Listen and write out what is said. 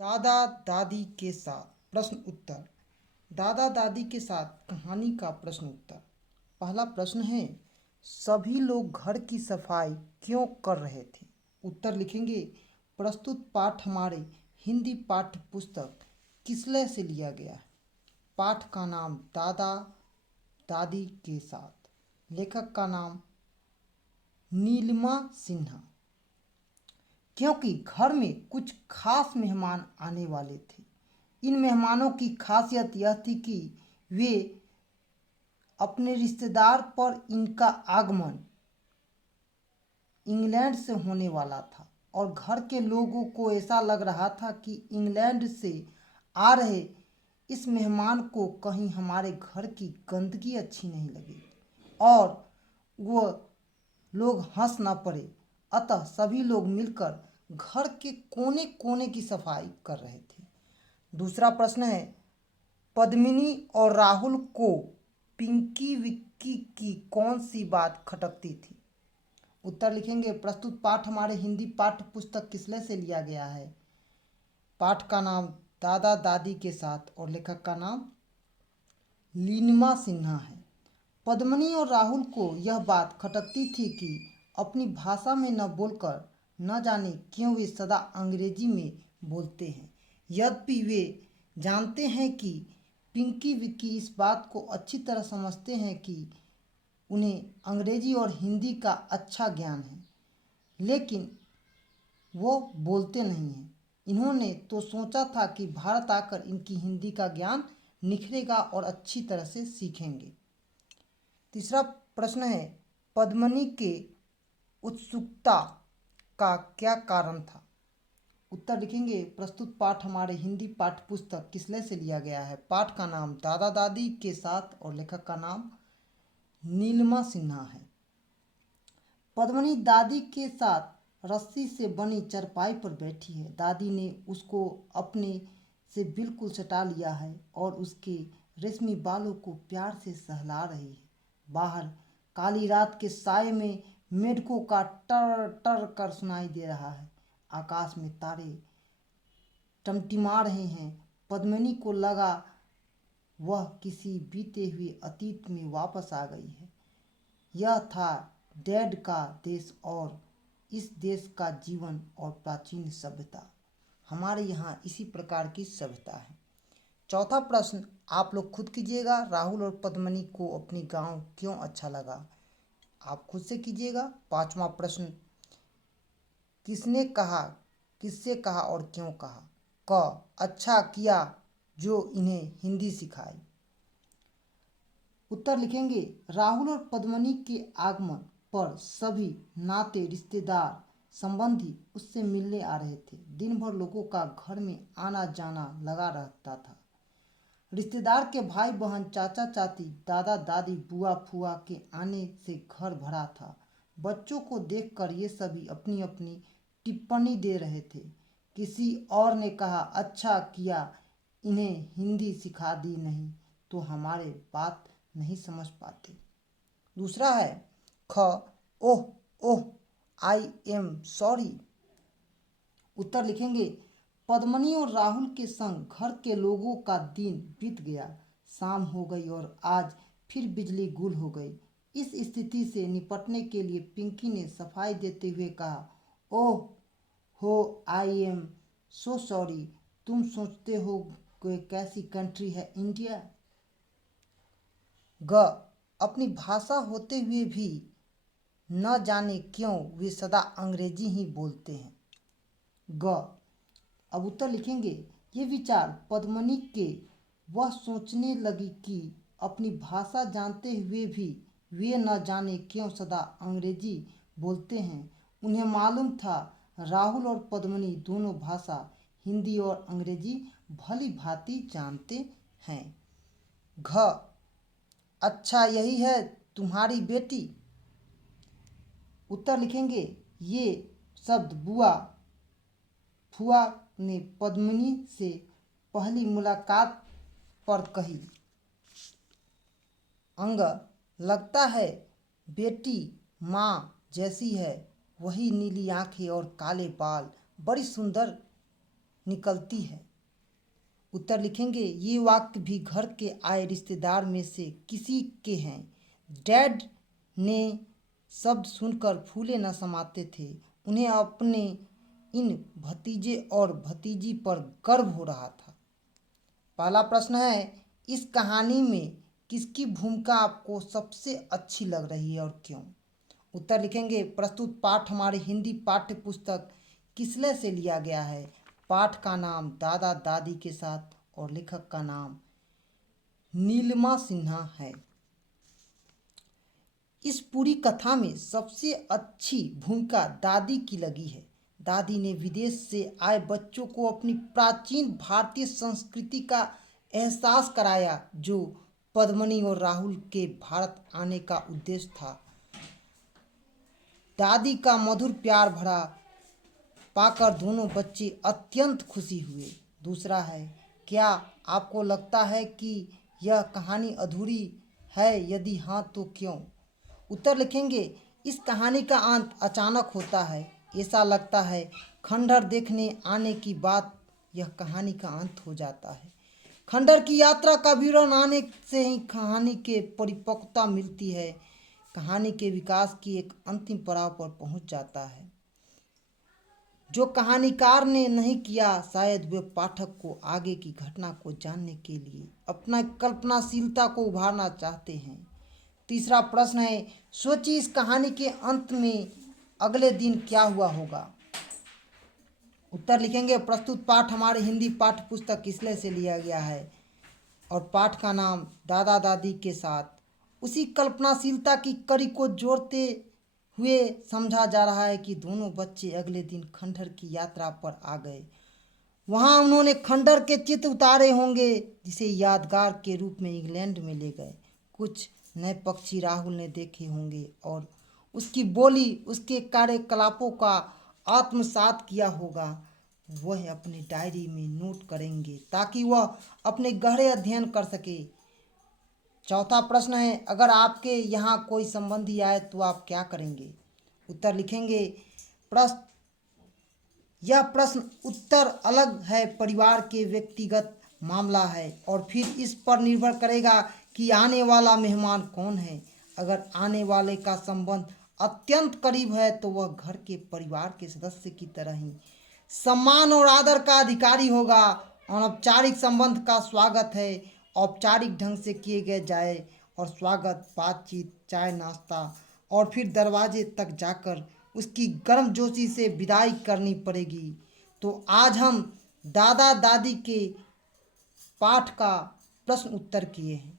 दादा दादी के साथ प्रश्न उत्तर। दादा दादी के साथ कहानी का प्रश्न उत्तर। पहला प्रश्न है, सभी लोग घर की सफाई क्यों कर रहे थे? उत्तर लिखेंगे। प्रस्तुत पाठ हमारे हिंदी पाठ्य पुस्तक किसलय से लिया गया है। पाठ का नाम दादा दादी के साथ। लेखक का नाम नीलिमा सिन्हा। क्योंकि घर में कुछ खास मेहमान आने वाले थे। इन मेहमानों की खासियत यह थी कि वे अपने रिश्तेदार पर इनका आगमन इंग्लैंड से होने वाला था और घर के लोगों को ऐसा लग रहा था कि इंग्लैंड से आ रहे इस मेहमान को कहीं हमारे घर की गंदगी अच्छी नहीं लगी और वह लोग हंस ना पड़े। अतः सभी लोग मिलकर घर के कोने कोने की सफाई कर रहे थे। दूसरा प्रश्न है, पद्मिनी और राहुल को पिंकी विक्की की कौन सी बात खटकती थी? उत्तर लिखेंगे। प्रस्तुत पाठ हमारे हिंदी पाठ्य पुस्तक किसलय से लिया गया है। पाठ का नाम दादा दादी के साथ और लेखक का नाम लीनमा सिन्हा है। पद्मिनी और राहुल को यह बात खटकती थी कि अपनी भाषा में न बोलकर न जाने क्यों वे सदा अंग्रेजी में बोलते हैं। यद्यपि वे जानते हैं कि पिंकी विक्की इस बात को अच्छी तरह समझते हैं कि उन्हें अंग्रेजी और हिंदी का अच्छा ज्ञान है, लेकिन वो बोलते नहीं हैं। इन्होंने तो सोचा था कि भारत आकर इनकी हिंदी का ज्ञान निखरेगा और अच्छी तरह से सीखेंगे। तीसरा प्रश्न है, पद्मिनी के उत्सुकता का क्या कारण था? उत्तर लिखेंगे। प्रस्तुत पाठ हमारे हिंदी पाठ्य पुस्तक किसलय से लिया गया है। पाठ का नाम दादा दादी के साथ और लेखक का नाम नीलिमा सिन्हा है। पद्मिनी दादी के साथ रस्सी से बनी चारपाई पर बैठी है। दादी ने उसको अपने से बिल्कुल सटा लिया है और उसके रेशमी बालों को प्यार से सहला रही है। बाहर काली रात के साये में मेढकों का टर टर कर सुनाई दे रहा है। आकाश में तारे टमटिमा रहे हैं। पद्मिनी को लगा वह किसी बीते हुए अतीत में वापस आ गई है। यह था डैड का देश और इस देश का जीवन और प्राचीन सभ्यता। हमारे यहाँ इसी प्रकार की सभ्यता है। चौथा प्रश्न आप लोग खुद कीजिएगा। राहुल और पद्मिनी को अपनी गांव क्यों अच्छा लगा? आप खुद से कीजिएगा। पांचवा प्रश्न, किसने कहा, किससे कहा और क्यों कहा? क, अच्छा किया जो इन्हें हिंदी सिखाई। उत्तर लिखेंगे। राहुल और पद्मिनी के आगमन पर सभी नाते रिश्तेदार संबंधी उससे मिलने आ रहे थे। दिन भर लोगों का घर में आना जाना लगा रहता था। रिश्तेदार के भाई बहन, चाचा चाची, दादा दादी, बुआ फुआ के आने से घर भरा था। बच्चों को देखकर ये सभी अपनी अपनी टिप्पणी दे रहे थे। किसी और ने कहा, अच्छा किया इन्हें हिंदी सिखा दी, नहीं तो हमारे बात नहीं समझ पाते। दूसरा है ख, ओह ओह आई एम सॉरी। उत्तर लिखेंगे। पद्मिनी और राहुल के संग घर के लोगों का दिन बीत गया। शाम हो गई और आज फिर बिजली गुल हो गई। इस स्थिति से निपटने के लिए पिंकी ने सफाई देते हुए कहा, ओह हो आई एम सो सॉरी। तुम सोचते हो कि कैसी कंट्री है इंडिया। ग, अपनी भाषा होते हुए भी न जाने क्यों वे सदा अंग्रेजी ही बोलते हैं। ग, अब उत्तर लिखेंगे। ये विचार पद्मिनी के वह सोचने लगी कि अपनी भाषा जानते हुए भी वे न जाने क्यों सदा अंग्रेजी बोलते हैं। उन्हें मालूम था राहुल और पद्मिनी दोनों भाषा हिंदी और अंग्रेजी भली भांति जानते हैं। घ, अच्छा यही है तुम्हारी बेटी। उत्तर लिखेंगे। ये शब्द बुआ फुआ ने पद्मिनी से पहली मुलाकात पर कही। अंग, लगता है बेटी माँ जैसी है, वही नीली आंखें और काले बाल, बड़ी सुंदर निकलती है। उत्तर लिखेंगे ये वाक्य भी घर के आए रिश्तेदार में से किसी के हैं। डैड ने शब्द सुनकर फूले न समाते थे। उन्हें अपने इन भतीजे और भतीजी पर गर्व हो रहा था। पहला प्रश्न है, इस कहानी में किसकी भूमिका आपको सबसे अच्छी लग रही है और क्यों? उत्तर लिखेंगे प्रस्तुत पाठ हमारी हिंदी पाठ्य पुस्तक किसले से लिया गया है। पाठ का नाम दादा दादी के साथ और लेखक का नाम नीलिमा सिन्हा है। इस पूरी कथा में सबसे अच्छी भूमिका दादी की लगी है। दादी ने विदेश से आए बच्चों को अपनी प्राचीन भारतीय संस्कृति का एहसास कराया, जो पद्मनी और राहुल के भारत आने का उद्देश्य था। दादी का मधुर प्यार भरा पाकर दोनों बच्चे अत्यंत खुशी हुए। दूसरा है, क्या आपको लगता है कि यह कहानी अधूरी है? यदि हाँ तो क्यों? उत्तर लिखेंगे इस कहानी का अंत अचानक होता है। ऐसा लगता है खंडहर देखने आने की बात यह कहानी का अंत हो जाता है। खंडहर की यात्रा का विवरण आने से ही कहानी के परिपक्वता मिलती है। कहानी के विकास की एक अंतिम पड़ाव पर पहुंच जाता है जो कहानीकार ने नहीं किया। शायद वे पाठक को आगे की घटना को जानने के लिए अपना कल्पनाशीलता को उभारना चाहते हैं। तीसरा प्रश्न है, सोचिए इस कहानी के अंत में अगले दिन क्या हुआ होगा। उत्तर लिखेंगे प्रस्तुत पाठ हमारे हिंदी पाठ्य पुस्तक किसले से लिया गया है और पाठ का नाम दादा दादी के साथ। उसी कल्पनाशीलता की कड़ी को जोड़ते हुए समझा जा रहा है कि दोनों बच्चे अगले दिन खंडहर की यात्रा पर आ गए। वहां उन्होंने खंडहर के चित्र उतारे होंगे जिसे यादगार के रूप में इंग्लैंड में ले गए। कुछ नए पक्षी राहुल ने देखे होंगे और उसकी बोली, उसके कार्यकलापों का आत्मसात किया होगा। वह अपनी डायरी में नोट करेंगे ताकि वह अपने गहरे अध्ययन कर सके। चौथा प्रश्न है, अगर आपके यहाँ कोई संबंधी आए तो आप क्या करेंगे? उत्तर लिखेंगे यह प्रश्न उत्तर अलग है, परिवार के व्यक्तिगत मामला है और फिर इस पर निर्भर करेगा कि आने वाला मेहमान कौन है। अगर आने वाले का संबंध अत्यंत करीब है तो वह घर के परिवार के सदस्य की तरह ही सम्मान और आदर का अधिकारी होगा। अनौपचारिक संबंध का स्वागत है औपचारिक ढंग से किए गए जाए और स्वागत, बातचीत, चाय नाश्ता और फिर दरवाजे तक जाकर उसकी गर्मजोशी से विदाई करनी पड़ेगी। तो आज हम दादा दादी के पाठ का प्रश्न उत्तर किए हैं।